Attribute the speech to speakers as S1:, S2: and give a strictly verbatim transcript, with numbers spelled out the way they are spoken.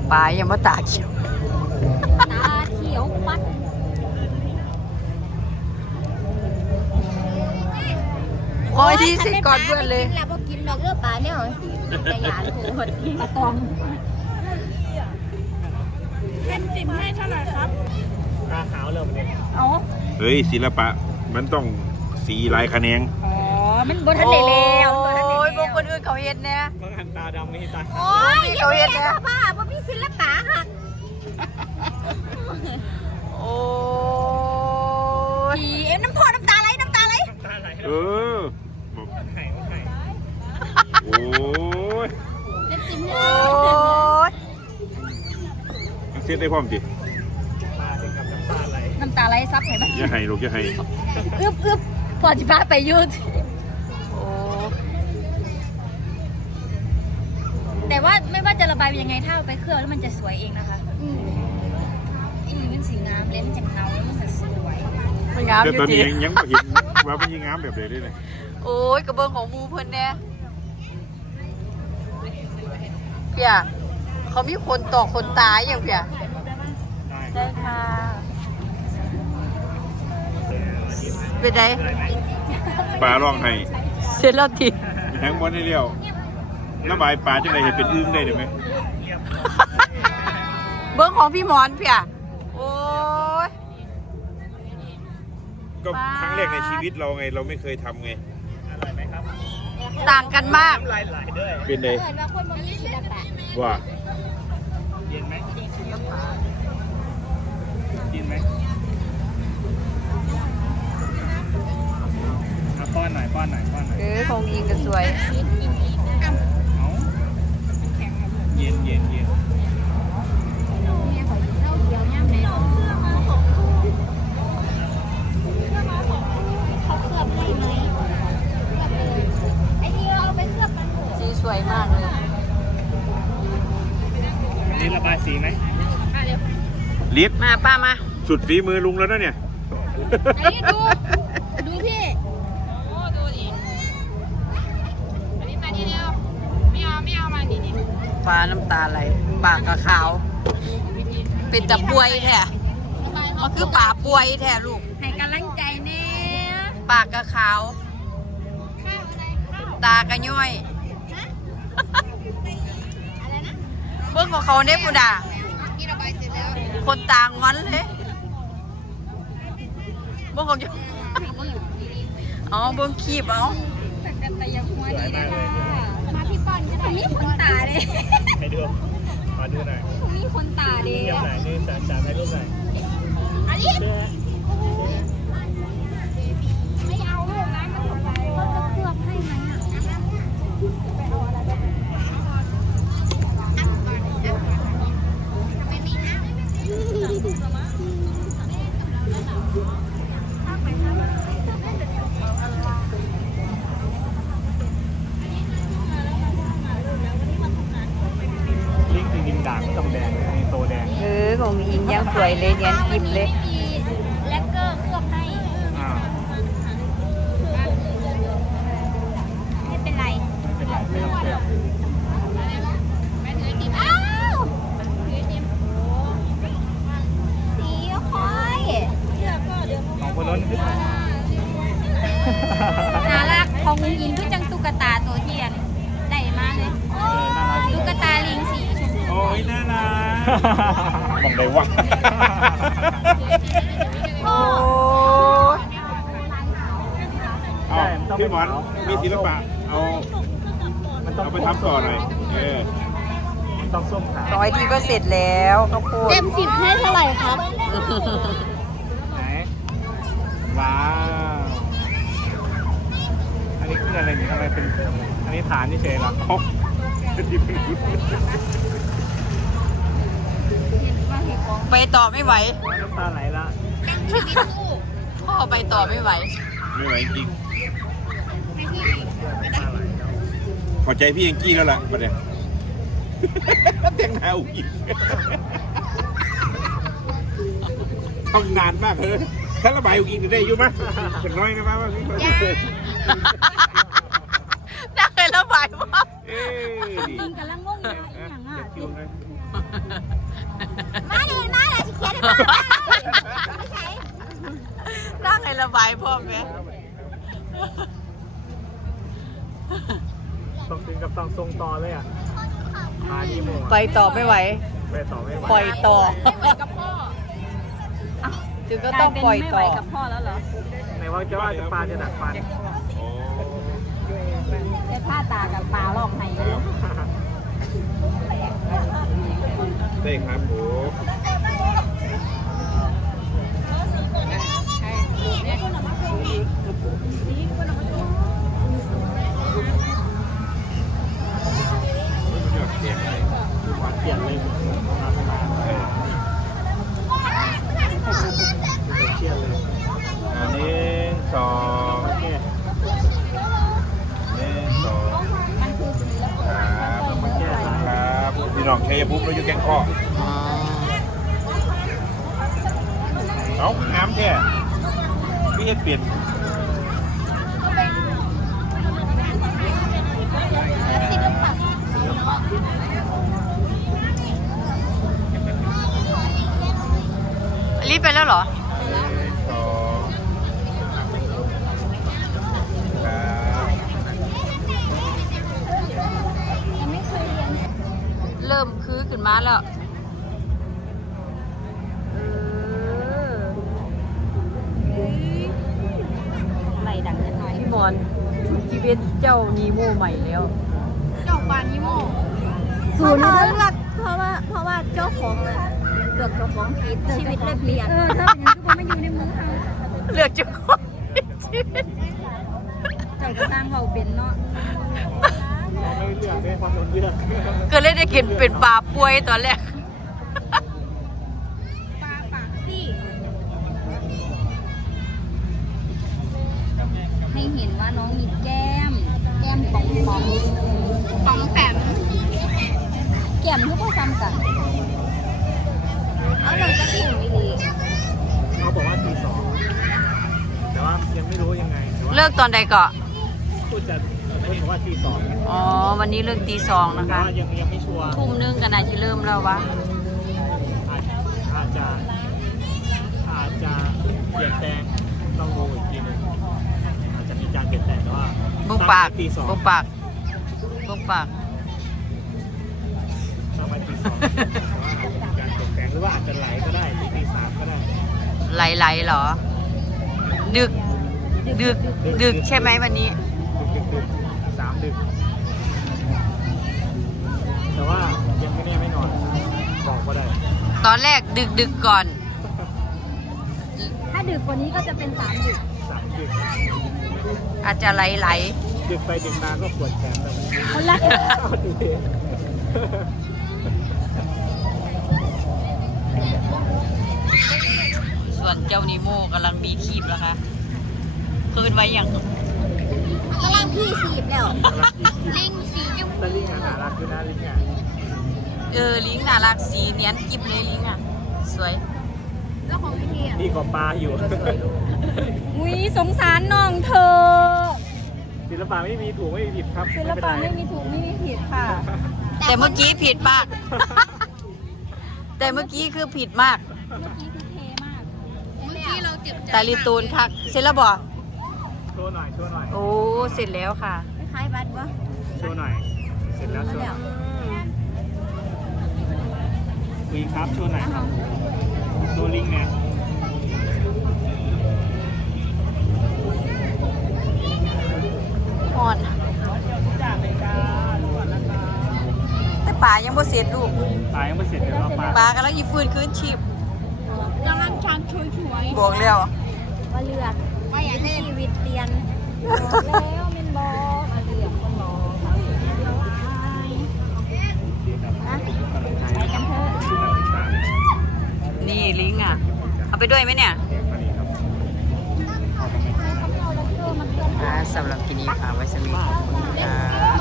S1: ปลายังมาตาเขียว
S2: ตาเขียวปัด
S1: คอยที่สิก่อนเพื่อนเลย
S2: กินแล้วพอกินเราก็ปลาเนี่ยของสีกระยานโหดปลาตองเต็มสิบให้เท่าไหร่ครับ
S3: ตาขาวเริ่มเลย
S2: เอา
S4: เฮ้ยศิลปะมันต้องสีลายคะแนน
S2: อ๋อมันบนทันเดแล้ว
S1: โอ้ยพวกคนอื่นเขาเห็นเนี่ย
S3: บางอันตาดำไม่ตาขาว
S2: โอ้ยเขาเห็นเนี่ยป้าพ่อพี่ศิลปะค่ะ
S1: โอ้
S2: ยเอ็มน้ำพอน้ำตาไหลน้ำตาไหล
S3: ตาไหล
S4: เออ
S3: ไข่ไข่
S4: โอ้ย
S2: เล่นจิ้ม
S1: โอ้ย
S4: ยังเซ็ตได้พร้อมจิ
S3: ตาถึงกับน้ำตาไหล
S2: น้ำตาไหลซับเห็นไหม
S4: อย่าให้ลูกอย่าให้
S2: อึบอึบพอจิบ้าไปยืด
S1: โอ้
S2: แต่ว่าไม่ว่าจะระบายยังไงถ้าเอาไปเครื่องแล้วมันจะสวยเองนะคะอืมอีมันสีงามเลยมันจะเงาแล้วมันจะสวย
S1: มันงามอ
S4: แต่
S1: ยู่
S4: ตอนนี้
S1: ดี
S4: ยังยังไม่เห็นว่ามันยังงามแบบเลยด้วยเลย
S1: โอ้ยกระเบื้องของมูเพิ่นเนี่ยเพียเขามีคนตอกคนตายอย่างเพียได้ค่ะเป็นไง
S4: ปลาร้องให้
S1: เสร็จแล้วที
S4: แหงบอลได้เลี้ยวระบายปลาจังไดเห็นเป็นอึ้งได้ไหม
S1: เบื้องของพี่หมอนเพียโอ้ย
S4: ก็ครั้งแรกในชีวิตเราไงเราไม่เคยทำไง
S3: อร่อยไหมครับ
S1: ต่างกันมาก
S3: น้ำลายไหลด้วย
S4: เป็นไง
S2: เกิดว่าคนมันมีศิลปะ
S4: ว่า
S3: เย็นไหมเย็นไหมเอาป้อนหน่อยป้อนหน่อยป้อนหน่อย
S1: เออของยิงก็สวย
S3: เอาเย็นเย็นเย็น
S1: สีสวยมากเลย
S3: นี่ระบายสีไหม
S4: ลิศ
S1: มาป้ามา
S4: สุดฝีมือลุงแล้วนะเนี่ย
S2: ไอ้ดู ดูพี่ โอ้ดูดิอันนี้มาทีเดียวไม่เอาไม่เอามาดิดิ
S1: ปลาน้ำตาไหลปากกระขาว เป็นตะปวยแท้มันคือป่าปวยแท้ลูก
S2: ให้กำลังใจเนี่ย
S1: ปากกระขาว
S2: ข้าวอะไรข้าว
S1: ตากระย้อย
S2: อะไรนะ
S1: เบื้องของเขาเนี่ยปุดา
S2: นี่ระบายเสร็จแล้ว
S1: คนต่างมันเลยเบื้องของอ๋อเบื้องคีบเอา
S2: แต่กันแต่ยังหัวดีนะคะมาพี่ปอนก็ได้มีคนตาเลย
S3: ให้ดูมาดูหน่อย
S2: มีคนตาเลย
S3: เดี๋ยวไหนนี่สามสามให้รูปหน่อย
S2: อันนี้
S3: เชื่อ
S2: ไม่เอาลูกนะมันสบายเขาจะเคลือบให้ไหมอ่ะไปเอาอะไรไป
S3: ลิงก์ดินด่างต้องแดงในโตแดง
S1: เออของยิงยังสวยเลยเนียนกิบเลย
S2: แลกเกอร์เคลือบให้
S3: อ่า
S2: ไม่เป็นไร
S3: ไม่เป็นไรไม่ต้องเชื่อ
S2: อ้าวสีคอย
S3: ของคนล้นขึ้นมา
S2: น่ารักของมุ้งยิงคือจังตุ๊กตาตัวเทียนได้มาเลย
S3: เออน่ารัก
S2: ตุ๊กตาลิงสีชมพู
S4: โอ้ยน่ารักมองได้ว่า
S1: โอ้ย
S4: เอาพี่หมอนมีศิลปะเอาเอาไปทำต่อหน่อยเออ
S3: ต้องส้มขาว
S1: ร้อยทีก็เสร็จแล้วก็พูด
S2: เต็มสิบให้เท่าไหร่ครับ
S3: ไหนว้าวอันนี้คืออะไรเนี่ยทำไมเป็นอันนี้ฐานเฉยๆเหรอ
S4: เอาที่เป็นรุ่น
S1: ไปต่อไม่ไหว
S3: น้ำตาไหลละ
S2: ชีวิตคู่
S1: พ่อไปต่อไม่ไหว
S4: ไม่ไหวจริง
S2: ให้พี่
S4: ขอใจพี่ยังกี้แล้วล่ะประเดี๋ยวแต่งหน้าอุ้งอิงทำนานมากเลยถ้าระบายอุ้งอิงได้อยู่มั้ยเป็นน้อยนะมั้ยว่าพี่
S1: น่าเคยระบายว่า
S4: เอ้ย
S2: ยิงกันแล้วงงเลยอย่างอ่ะ
S4: คิวนะ
S2: มาเดินมาเลยสิเขียนให้มาไม่ใช่
S1: นั่งให้ระบายพ่อแม่
S3: ต้องถึงกับต้องทรงต่อเลยอ่ะมาที่โม
S1: ไปต่อไม่ไหว
S3: ไปต่อไม่ไหว
S1: ปล่อยต่อ
S2: ไม่ไหวกับพ่อ
S1: ถึงก็ต้องปล่อยต่อ
S3: ไหนว่าจะว่าจะปลาจะดักฟัน
S2: จะผ้าตากับปลาลอกไห้เลย
S4: ได้ครับผม ยอดเสียงเลย
S3: หวานเขียนเลยมาประมาณเออเขียนเลย
S4: อันนี้สอง
S3: โอเค
S4: หนึ่งสองครับ
S3: มาแก้สาย
S4: ครับพี่น้องชัยภูมิเราอยู่แกงข้อ
S1: อ๋อ
S4: เอาน้ำแท้พี่เฮ็ดเปลี่ยน
S1: รีบไปแล้วเหรอ
S4: สองครับ
S1: เริ่มคือขึ้นมาแล้วไหลดังนิดหน่อยพี่มอนชีวิตเจ้านีโมใหม่แล้ว
S2: ดอกบานนิโม
S5: สูนย์เลือกเพราะว่าเพราะว่าเจ้าของอะเลือกเจ้าของผิดชีวิตเลยเปลี่ยนเออถ้าเป็นอย่างนี้ก็ไม่อยู่ในเมืองไทย
S1: เลือกเจ้าของชีวิต
S5: เจ้าก็สร้างเบาเป็นเนาะ
S3: ไม่เลือกได้ความเลือก
S1: ก็เลยได้กินเป็นปลาป่วยตอนแรก
S5: ปลาปากซี่ให้เห็นว่าน้องมีแก้ม แก้มป่องป่อง
S2: ปองแปม
S5: แก้มทุกคนซ้ำกันเอาหนังกระถิ่นไม่ดี
S3: เขาบอกว่าตีสองแต่ว่ายังไม่รู้ยังไงแต่ว่า
S1: เลิกตอนใดก่อน
S3: พูดจะพูดบอกว่าตีสอง
S1: อ๋อ วันนี้เลิกตีสองนะ
S3: แต่
S1: คะ
S3: ว่ายังยังไม่ชัวร์
S1: ทุ่มนึงกันอาจจะเริ่มแล้ววะ
S3: อาจอาจจะอาจจะเปลี่ยนแปลงต้องดูอีกทีหนึงอาจจะมีการเปลี่ยนแปลงแต่ว่า
S1: บุกปาก
S3: ตีสอง
S1: บุกปากบุกปาก
S3: ตั้งไว้ตีสองแต่ว่าอาจจะมีการเปลี่ยนแปลงหรือว่าอาจจะไหลก็ได้หรือตีสามก็ได้
S1: ไหลๆเหรอ ดึก ดึก ดึกใช่ไหมวันนี้
S3: ดึกดึกดึกสามดึกแต่ว่ายังไม่แน่ไม่นอนบอกก็ได้
S1: ตอนแรกดึกดึกก่อน
S5: ถ้าดึกกว่านี้ก็จะเป็นสามดึก
S3: สามดึก
S1: อาจจะไหล
S3: ดึกไปดึกมาก็ปวดแขนแบบนี้
S5: คนละ
S3: เอาดี
S1: ๆ ส่วนเจ้านิโมกำลังมีขีบแล้วค่ะคืนไว้อย่าง
S5: กำลังพี่สีบแล้ว
S3: ลิงสีจุ๊บแต่ลิงอ่ะน่ารักคือนะลิงอ่ะ
S1: เออ ลิงน่ารักสีเนียนกิบเลยลิงอ่ะ สวย
S5: แล้วของพี่อ่ะ
S3: ดีกว่าปลาอยู่
S5: อุ้ยสงสารน้องเธอ
S3: ศิลปะไม่มีถูกไม่มีผิดครับ
S5: ศิลปะไม่มีถูกไม่มีผิดค่ะ
S1: แต่เมื่อกี้ผิดมาก แต่เมื่อกี้คือผิดมาก
S5: เมื่อกี้คือเทมาก
S2: เมื่อกี้เราเจ็บใจ
S1: ตาลีตูนคักเสร็จแล้วบ่
S3: โชว์หน่อยโชว์หน่อย
S1: โอ้ เสร็จแล้วค่ะ
S5: คล้ายบัตรวะ
S3: โชว์หน่อยเสร็จแล้วโชว์หน่อยคุยครับโชว์หน่อยครับโชว์ลิงเนี่ย
S1: ฮอนแต่ป่ายังบ่เสร็จลูก
S3: ตายยังไม่เสร็จเดี๋ยวเราปลา
S1: ป่ากำลังยีฟื้นคืนชีพ
S2: กำลังชานช่วยช่วย
S1: บอกแล้ว
S5: ว่าเลือก
S2: ว่าอย่างนี้
S5: ชีวิตเปลี่ยนบอกแล้วเมนบอกมาเลือกคนรอค่ะ
S3: ไปกันเถอะ
S1: นี่ลิงอ่ะ เอาไปด้วยไหมเนี่ย อ่าสำหรับกินนี้ฝากไว้สมิธค่ะ